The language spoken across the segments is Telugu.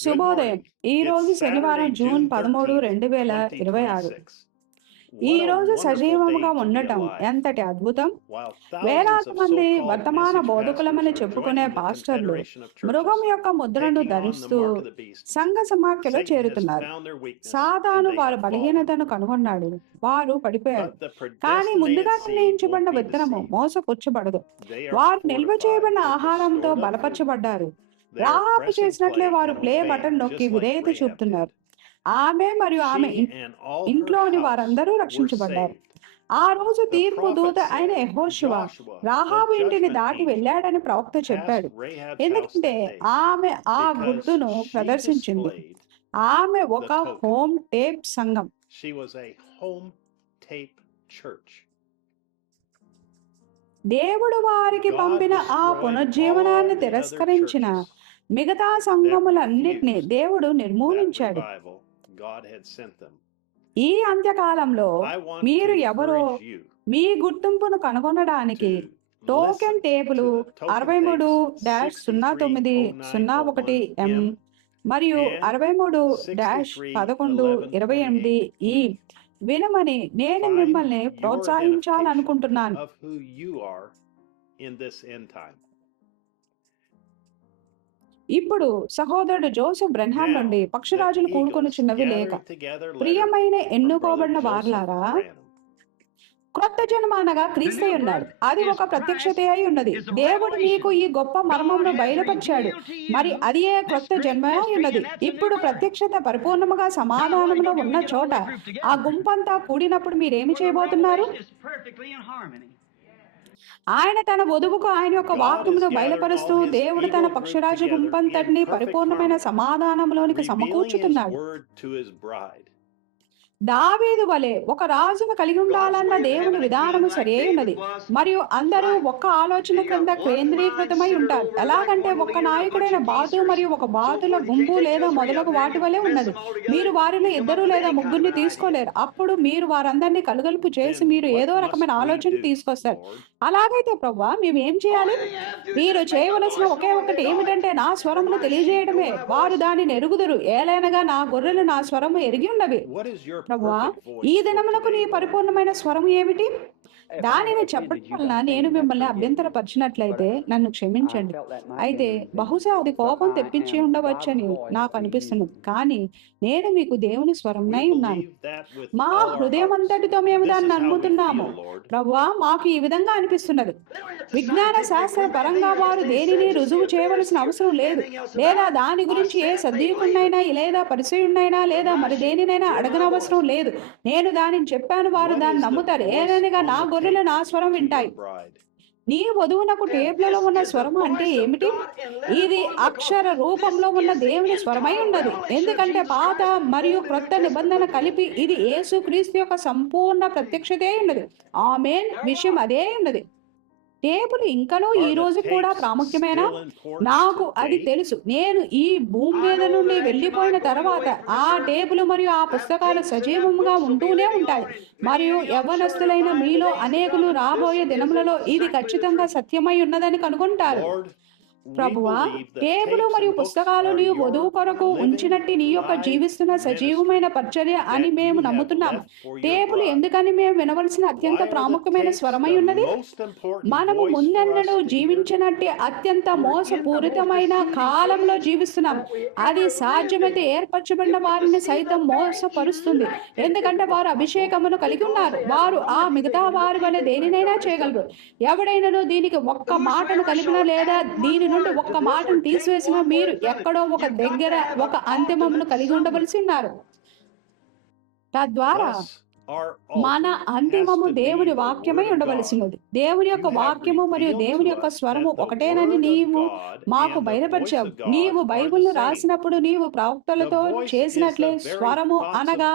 Good శుభోదయం. morning. ఈ It's రోజు Saturday, శనివారం జూన్ June 13, 13th, 2026. 2026. ఈ What a రోజు wonderful day సజీవముగా to be ఉండటం alive. ఎంతటి అద్భుతం. While thousands వేలాది of మంది so-called వర్తమాన message బోధకులమని pastors are చెప్పుకునే joining the పాస్టర్లు Confederation of మృగం Churches, యొక్క ముద్రను taking on the ధరిస్తూ mark of the beast, సంఘ సమాఖ్యలో Satan has చేరుతున్నారు. found their weakness and సాతాను they వారి have fallen. బలహీనతను కనుగొన్నాడు, వారు పడిపోయారు. But the కానీ ముందుగా predestinated seed నిర్ణయించబడిన won't be విత్తనము deceived. మోసపుచ్చబడదు. They are వారు నిల్వ fortified చేయబడిన with the ఆహారంతో stored up food. బలపరచబడ్డారు. They are Rahab pressing చేసినట్లే play వారు and ప్లే obeying బటన్ నొక్కి just like విధేయత Rahab చూపుతున్నారు. did. ఆమె మరియు ఆమె She and all her ఇంట్లోని house వారందరూ were రక్షించబడ్డారు. saved. ఆ రోజు The తీర్పు దూత prophet అయిన said, యెహోషువ Joshua, the రాహాబు ఇంటిని judgment దాటి angel, వెళ్ళాడని ప్రవక్త passed చెప్పాడు. Rahab's house ఎందుకంటే that day ఆమె ఆ because గుర్తును she ప్రదర్శించింది. displayed ఆమె the ఒక token. హోమ్ టేప్ సంఘం. She was a home tape church. దేవుడు వారికి God పంపిన ఆ destroyed పునర్జీవనాన్ని all the other తిరస్కరించిన churches మిగతా that సంఘములన్నిటినీ refused దేవుడు that నిర్మూలించాడు. revival God had sent them. ఈ అంత్యకాలంలో I want మీరు to ఎవరో encourage you మీ గుర్తింపును కనుగొనడానికి to token listen table to the token 63-0901M మరియు and 63-1128 ఈ వినమని నేను find మిమ్మల్ని your ప్రోత్సహించాలనుకుంటున్నాను. identification of who you are in this end time. ఇప్పుడు సహోదరుడు జోసెఫ్ బ్రెన్హామ్ Now, నుండి the పక్షిరాజులు Eagles కూడుకొనుచున్నవి లేక, gathering together letter ప్రియమైన from ఎన్నుకోబడిన Brother Joseph వారలారా, Branham. క్రొత్త జన్మ అనగా క్రీస్తై ఉన్నాడు. అది ఒక ప్రత్యక్షత అయి ఉన్నది. దేవుడు మీకు ఈ గొప్ప మర్మమును బయలుపరిచాడు, మరి అది ఏ క్రొత్త జన్మ అయి ఉన్నది. ఇప్పుడు ప్రత్యక్షత పరిపూర్ణముగా సమాధానంలో ఉన్న చోట ఆ గుంపంతా కూడినప్పుడు మీరేమి చేయబోతున్నారు? ఆయన తన వధువుకు ఆయన యొక్క వాక్యమును బయలుపరుస్తూ దేవుడు తన పక్షిరాజు గుంపంతటిని పరిపూర్ణమైన సమాధానంలోనికి సమకూర్చుతున్నాడు. దావీదు వలె ఒక రాజును కలిగి ఉండాలన్న దేవుని విధానము సరియైనది, మరియు అందరూ ఒక్క ఆలోచన క్రింద కేంద్రీకృతమై ఉంటారు. ఎలాగంటే ఒక్క నాయకుడైన బాతు మరియు ఒక బాతుల గుంపు లేదా మొదలగు వాటి వలె ఉన్నది. మీరు వారిలో ఇద్దరు లేదా ముగ్గురిని తీసుకోలేరు. అప్పుడు మీరు వారందరినీ కలుగలుపు చేసి మీరు ఏదో రకమైన ఆలోచన తీసుకొస్తారు. అలాగైతే ప్రభువా, మేము ఏం చేయాలి? మీరు చేయవలసిన ఒకే ఒకటి ఏమిటంటే నా స్వరమును తెలియజేయడమే. వారు దానిని ఎరుగుదురు, ఏలైనగా నా గొర్రెలు నా స్వరము ఎరిగి ఉన్నవి. ప్రభువా, ఈ దినమునకు నీ పరిపూర్ణమైన స్వరము ఏమిటి? దానిని చెప్పడం వలన నేను మిమ్మల్ని అభ్యంతరపరిచినట్లయితే నన్ను క్షమించండి. అయితే బహుశా అది కోపం తెప్పించి ఉండవచ్చని నాకు అనిపిస్తున్నది. కానీ నేను మీకు దేవుని స్వరంనై ఉన్నాను. మా హృదయం అంతటితో మేము దాన్ని నమ్ముతున్నాము. ప్రభువా, మాకు ఈ విధంగా అనిపిస్తున్నది. విజ్ఞాన శాస్త్ర పరంగా వారు దేనిని రుజువు చేయవలసిన అవసరం లేదు, లేదా దాని గురించి ఏ సద్యుకున్నైనా లేదా పరిచయున్నైనా లేదా మరి దేనినైనా అడగనవసరం లేదు. నేను దానిని చెప్పాను, వారు దాన్ని నమ్ముతారు. ఏదైనా నా గొర్రెలు నా స్వరం వింటాయి. నీ వధువునకు టేపులలో ఉన్న స్వరము అంటే ఏమిటి? ఇది అక్షర రూపంలో ఉన్న దేవుని స్వరమై ఉన్నది. ఎందుకంటే పాత మరియు క్రొత్త నిబంధన కలిపి ఇది యేసుక్రీస్తు యొక్క సంపూర్ణ ప్రత్యక్షతే ఉన్నది. ఆమేన్. విషయం అదే ఉన్నది. టేపులు ఇంకనూ ఈ రోజు కూడా ప్రాముఖ్యమేనా? నాకు అది తెలుసు. నేను ఈ భూమి మీద నుండి వెళ్ళిపోయిన తర్వాత ఆ టేపులు మరియు ఆ పుస్తకాలు సజీవంగా ఉంటూనే ఉంటాయి. మరియు యవ్వనస్తులైన మీలో అనేకులు రాబోయే దినములలో ఇది ఖచ్చితంగా సత్యమై ఉన్నదని కనుగొంటారు. ప్రభువా, టేపులు మరియు పుస్తకాలు నీ వధువు కొరకు ఉంచినట్టు నీ యొక్క జీవిస్తున్న సజీవమైన పరిచర్య అని మేము నమ్ముతున్నాము. టేపులు ఎందుకని మేము వినవలసిన అత్యంత ప్రాముఖ్యమైన స్వరమై ఉన్నది? మనము ముందెన్నడూ జీవించినట్టు అత్యంత మోసపూరితమైన కాలంలో జీవిస్తున్నాం. అది సాధ్యమైతే ఏర్పరచబడిన వారిని సైతం మోసపరుస్తుంది. ఎందుకంటే వారు అభిషేకమును కలిగి ఉన్నారు. వారు ఆ మిగతా వారి వలె దేనినైనా చేయగలరు. ఎవడైనాను దీనికి ఒక్క మాటను కలిపినా లేదా దీని నుండి ఒక్క మాటను తీసివేసిన మీరు ఎక్కడో ఒక దగ్గర ఒక అంతిమమును కలిగి ఉండవలసి ఉన్నారు. తద్వారా మన అంతిమము దేవుని వాక్యమై ఉండవలసినది. దేవుని యొక్క వాక్యము మరియు దేవుని యొక్క స్వరము ఒకటేనని నీవు మాకు బయలుపరిచావు. నీవు బైబిల్ను రాసినప్పుడు నీవు ప్రవక్తలతో చేసినట్లే స్వరము అనగా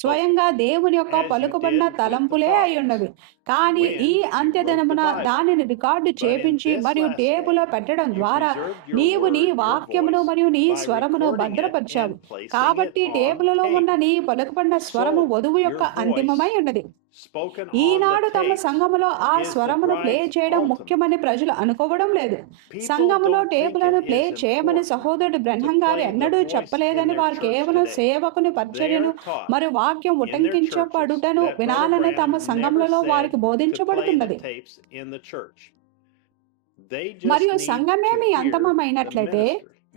స్వయంగా దేవుని యొక్క పలుకుబడిన తలంపులే అయి ఉన్నవి. కానీ ఈ అంత్యదినమున దానిని రికార్డు చేపించి మరియు టేపులో పెట్టడం ద్వారా నీవు నీ వాక్యమును మరియు నీ స్వరమును భద్రపరిచావు. కాబట్టి టేపులలో ఉన్న నీ పలుకుబడిన స్వరము వధువు యొక్క అంతిమమై ఉన్నది. spoken on ఈనాడు the తమ tapes సంఘములో ఆ is the స్వరమును ప్లే bride's చేయడం ultimate. ముఖ్యమని ప్రజలు అనుకోవడం లేదు. People సంఘములో don't think టేపులను it play is చేయమని important సహోదరుడు to బ్రహ్మం గారు play the ఎన్నడూ voice in చెప్పలేదని their వారు church కేవలం today. సేవకుని They పరిచర్యను are taught మరియు వాక్యం in their churches ఉటంకించబడుటను that Brother వినాలని తమ Branham never సంఘములలో వారికి said to play the బోధించబడుతున్నది. tapes in the church. They just మరియు need సంఘమే to మీ hear the అంతిమమైనట్లయితే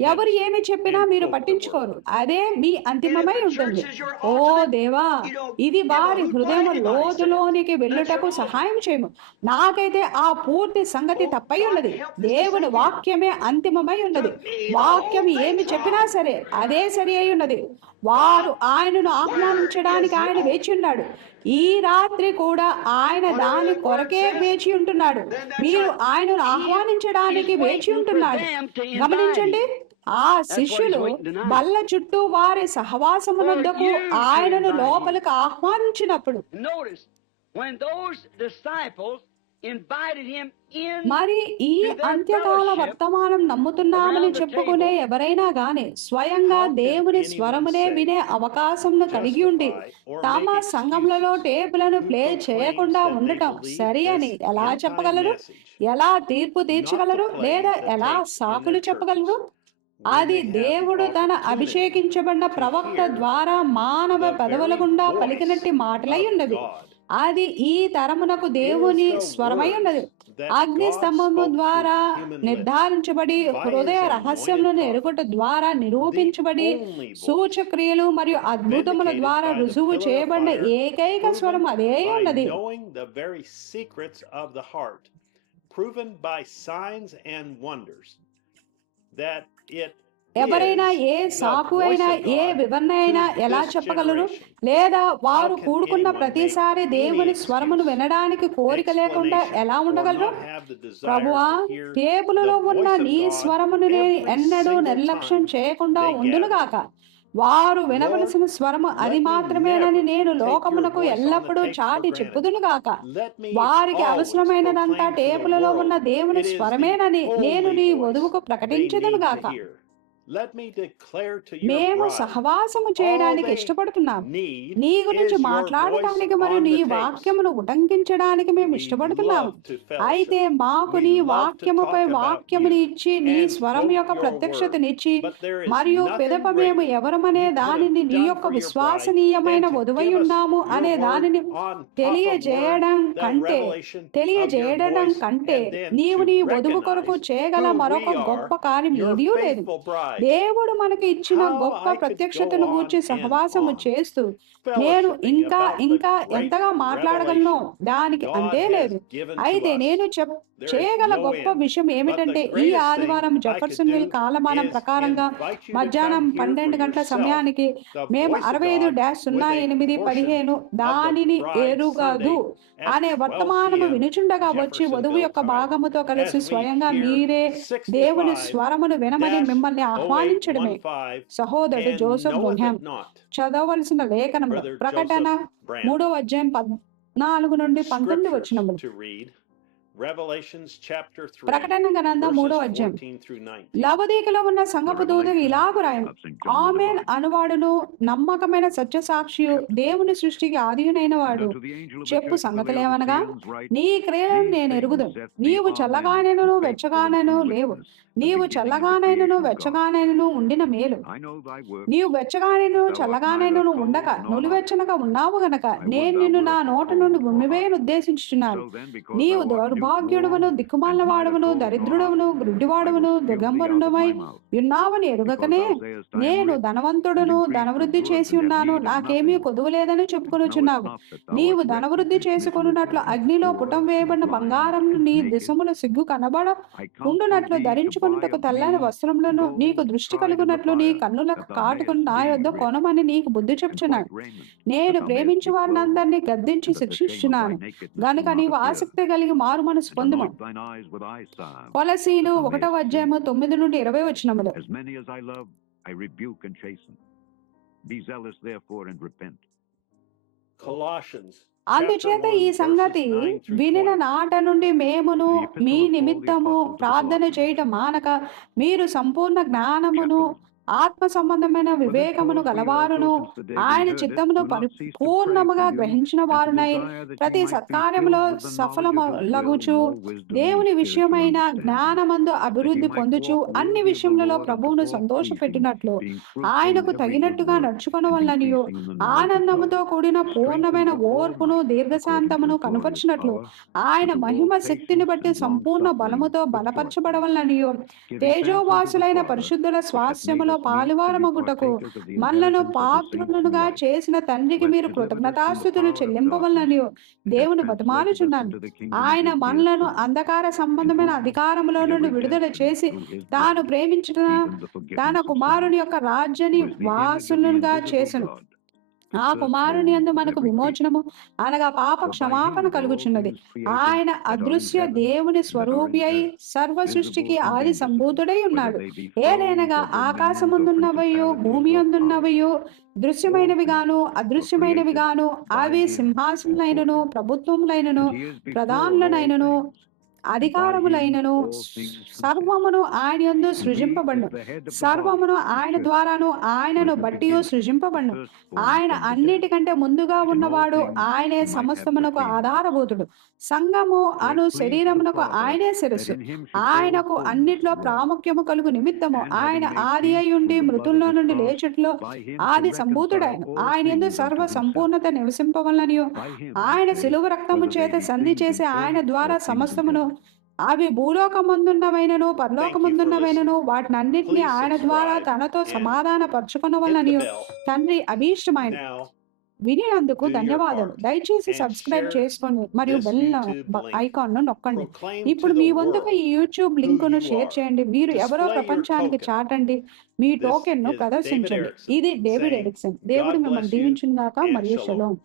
ఎవరు minister ఏమి చెప్పినా and మీరు quote the పట్టించుకోరు. word. అదే మీ And if అంతిమమై the church ఉంటుంది. is your ఓ ultimate, దేవా, you know, ఇది give a వారి hoot what హృదయం anybody says. లోతులోనికి That's your వెళ్ళుటకు ultimate. సహాయం చేయము. నాకైతే ఆ పూర్తి సంగతి Oh, తప్పై God ఉన్నది. help this దేవుని disciple. వాక్యమే అంతిమమై ఉన్నది. To me, the వాక్యం whole ఏమి thing's చెప్పినా wrong. సరే అదే సరి అయి ఉన్నది. వారు ఆయనను ఆహ్వానించడానికి ఆయన వేచి ఉన్నాడు. ఈ రాత్రి కూడా ఆయన దాని కొరకే వేచి ఉంటున్నాడు. మీరు ఆయనను ఆహ్వానించడానికి వేచి ఉంటున్నాడు. గమనించండి, ఆ శిష్యులు బల్ల చుట్టూ వారి సహవాసమునొద్దకు ఆయనను లోపలికి ఆహ్వానించినప్పుడు Notice, when those disciples invited him in, మరి ఈ అంత్యకాల వర్తమానం నమ్ముతున్నామని చెప్పుకునే ఎవరైనా గాని స్వయంగా దేవుని స్వరమునే వినే అవకాశంను కలిగి ఉండి తమ సంఘములలో టేపులను ప్లే చేయకుండా ఉండటం సరి అని ఎలా చెప్పగలరు? ఎలా తీర్పు తీర్చగలరు? లేదా ఎలా సాకులు చెప్పగలరు? అది దేవుడు తన అభిషేకించబడిన ప్రవక్త ద్వారా మానవ పెదవుల గుండా పలికినట్టి మాటలై ఉన్నవి. అది ఈ తరమునకు దేవుని స్వరమై ఉన్నది. అగ్ని స్తంభము ద్వారా నిర్ధారించబడి హృదయ రహస్యములను ఎరుగుట ద్వారా నిరూపించబడి సూచక్రియలు మరియు అద్భుతముల ద్వారా రుజువు చేయబడిన ఏకైక స్వరం అదే ఉన్నది. proven by signs and wonders that it ఎవరైనా ఏ సాకు అయినా ఏ వివరణ అయినా ఎలా చెప్పగలరు? లేదా వారు కూడుకున్న ప్రతిసారి దేవుని స్వరమును వినడానికి కోరిక లేకుండా ఎలా ఉండగలరు? ప్రభువా, టేబులులో ఉన్న నీ స్వరమును నేను ఎన్నడూ నిర్లక్ష్యం చేయకుండా ఉండునుగాక. వారు వినవలసిన స్వరము అది మాత్రమేనని నేను లోకమునకు ఎల్లప్పుడూ చాటి చెప్పుదునుగాక. వారికి అవసరమైనదంతా టేబులలో ఉన్న దేవుని స్వరమేనని నేను నీ వధువుకు ప్రకటించదునుగాక. మేము సహవాసము చేయడానికి ఇష్టపడుతున్నాం. నీ గురించి మాట్లాడటానికి మరియు నీ వాక్యమును ఉటంకించడానికి మేము ఇష్టపడుతున్నాము. అయితే మాకు నీ వాక్యముపై వాక్యముని ఇచ్చి నీ స్వరం యొక్క ప్రత్యక్షతనిచ్చి మరియు పిదప మేము ఎవరమనే దానిని నీ యొక్క విశ్వసనీయమైన వధువై ఉన్నాము అనే దానిని తెలియజేయడం కంటే నీవు నీ వధువు కొరకు చేయగల మరొక గొప్ప కార్యం ఏదీ లేదు. దేవుడు మనకు ఇచ్చిన గొప్ప ప్రత్యక్షతను గూర్చి సహవాసము చేస్తూ నేను ఇంకా ఎంతగా మాట్లాడగలను దానికి అంతే లేదు. అయితే నేను చేయగల గొప్ప విషయం ఏమిటంటే ఈ ఆదివారం జెఫర్సన్విల్ కాలమానం ప్రకారంగా మధ్యాహ్నం 12 గంటల సమయానికి మేము 65-08-15 దానిని ఎరుగదు అనే వర్తమానము వినుచుండగా వచ్చి వధువు యొక్క భాగముతో కలిసి స్వయంగా మీరే దేవుని స్వరమును వినమని మిమ్మల్ని ఆహ్వానించడమే. సహోదరుడు జోసెఫ్ బొన్హామ్ చదవవలసిన లేఖనములు ప్రకటన 3:14-19 ప్రకటన గ్రంథం 3:14. లవదీకలో ఉన్న సంఘపు దూతకు ఇలాగు రాయను, ఆమేన్ అనువాడును నమ్మకమైన సత్యసాక్షియు దేవుని సృష్టికి ఆదియునైన వాడు చెప్పు సంగతులేమనగా, నీ క్రియలను నేను ఎరుగుదును. నీవు చల్లగానైనను వెచ్చగానైనను లేవు. నీవు చల్లగానైనను వెచ్చగానైనను ఉండిన మేలు. నీవు వెచ్చగానైనను చల్లగానైనను ఉండక నులివెచ్చనగా ఉన్నావు గనక నేను నిన్ను నా నోట నుండి ఉమ్మివేయను ఉద్దేశించుచున్నాను. నీవు దౌర్భాగ్యుడవును, దిక్కుమాలిన వాడవును, దరిద్రుడవును, గ్రుడ్డివాడవును, దిగంబరుడమై ఉన్నావని ఎరుగకనే నేను ధనవంతుడును, ధనవృద్ధి చేసి ఉన్నాను, నాకేమీ కొదువు లేదని చెప్పుకొనుచున్నావు. నీవు ధనవృద్ధి చేసుకొనున్నట్లు అగ్నిలో పుటం వేయబడిన బంగారం నీ దిశములు సిగ్గు కనబడ ఉండునట్లు ధరించుకొనుటకు తెల్లని వస్త్రములను నీకు దృష్టి కలుగునట్లు నీ కన్నులకు కాటుకుని నా యొద్ద కొనమని నీకు బుద్ధి చెప్పుచున్నాను. నేను ప్రేమించు వారిని అందరినీ గద్దించి శిక్షించున్నాను గనుక నీవు ఆసక్తి కలిగి మారు మనసు పొందుము. కొలసీలు 1:9-20 అందుచేత ఈ సంగతి వినిన నాట నుండి మేమును మీ నిమిత్తము ప్రార్థన చేయటం మానక మీరు సంపూర్ణ జ్ఞానమును ఆత్మ సంబంధమైన వివేకమును గలవారును ఆయన చిత్తమును పరిపూర్ణముగా గ్రహించిన వారునై ప్రతి సత్కార్యములో సఫలమగుచు దేవుని విషయమైన జ్ఞానమందు అభివృద్ధి పొందుచు అన్ని విషయములలో ప్రభువును సంతోషపెట్టినట్లు ఆయనకు తగినట్టుగా నడుచుకొనవలనియు ఆనందముతో కూడిన పూర్ణమైన ఓర్పును దీర్ఘశాంతమును కనుపరిచినట్లు ఆయన మహిమ శక్తిని బట్టి సంపూర్ణ బలముతో బలపరచబడవలనియు తేజోవాసులైన పరిశుద్ధుల స్వాస్థ్యములో పాలువారమగుటకు మనలను పాత్రులుగా చేసిన తండ్రికి మీరు కృతజ్ఞతాస్తుతులు చెల్లింపవలనని దేవుని బతిమాలుచున్నాను. ఆయన మనలను అంధకార సంబంధమైన అధికారంలో నుండి విడుదల చేసి తాను ప్రేమించిన తన కుమారుని యొక్క రాజ్యాన్ని వాసులుగా చేసెను. ఆ కుమారుని యందు మనకు విమోచనము అనగా పాప క్షమాపణ కలుగుచున్నది. ఆయన అదృశ్య దేవుని స్వరూపి అయి సర్వ సృష్టికి ఆది సంభూతుడై ఉన్నాడు. ఏదైనగా ఆకాశముందున్నవయో భూమి అందున్నవయో దృశ్యమైనవి గాను అదృశ్యమైనవి గాను అవి సింహాసనలైనను ప్రభుత్వములైనను ప్రధానులనైనను అధికారములైనను సర్వమును ఆయన యందు సృజింపబడును. సర్వమును ఆయన ద్వారాను ఆయనను బట్టి సృజింపబడును. ఆయన అన్నిటికంటే ముందుగా ఉన్నవాడు. ఆయనే సమస్తమునకు ఆధారభూతుడు. సంఘము అను శరీరమునకు ఆయనే శిరస్సు. ఆయనకు అన్నిట్లో ప్రాముఖ్యము కలుగు నిమిత్తము ఆయన ఆది అయి ఉండి మృతుల్లో నుండి లేచుట్లో ఆది సంభూతుడాయన. ఆయన యందు సర్వ సంపూర్ణత నివసింపవలనియు ఆయన శిలువ రక్తము చేత సంధి చేసి ఆయన ద్వారా సమస్తమును అవి భూలోకమందున్నవైనను పరలోకమందున్నవైనను వాటినన్నిటినీ ఆయన ద్వారా తనతో సమాధాన పరచుకొనవలనియు తండ్రి అభీష్టమైన వినినందుకు ధన్యవాదాలు. దయచేసి సబ్స్క్రైబ్ చేసుకోండి మరియు బెల్ ఐకాన్ ను నొక్కండి. ఇప్పుడు మీ వంతుగా ఈ యూట్యూబ్ లింక్ ను షేర్ చేయండి. మీరు ఎవరో ప్రపంచానికి చాటండి. మీ టోకెన్ ను ప్రదర్శించండి. ఇది డేవిడ్ ఎరిక్సన్. దేవుడు మిమ్మల్ని దీవించుగాక మరియు షలోమ్.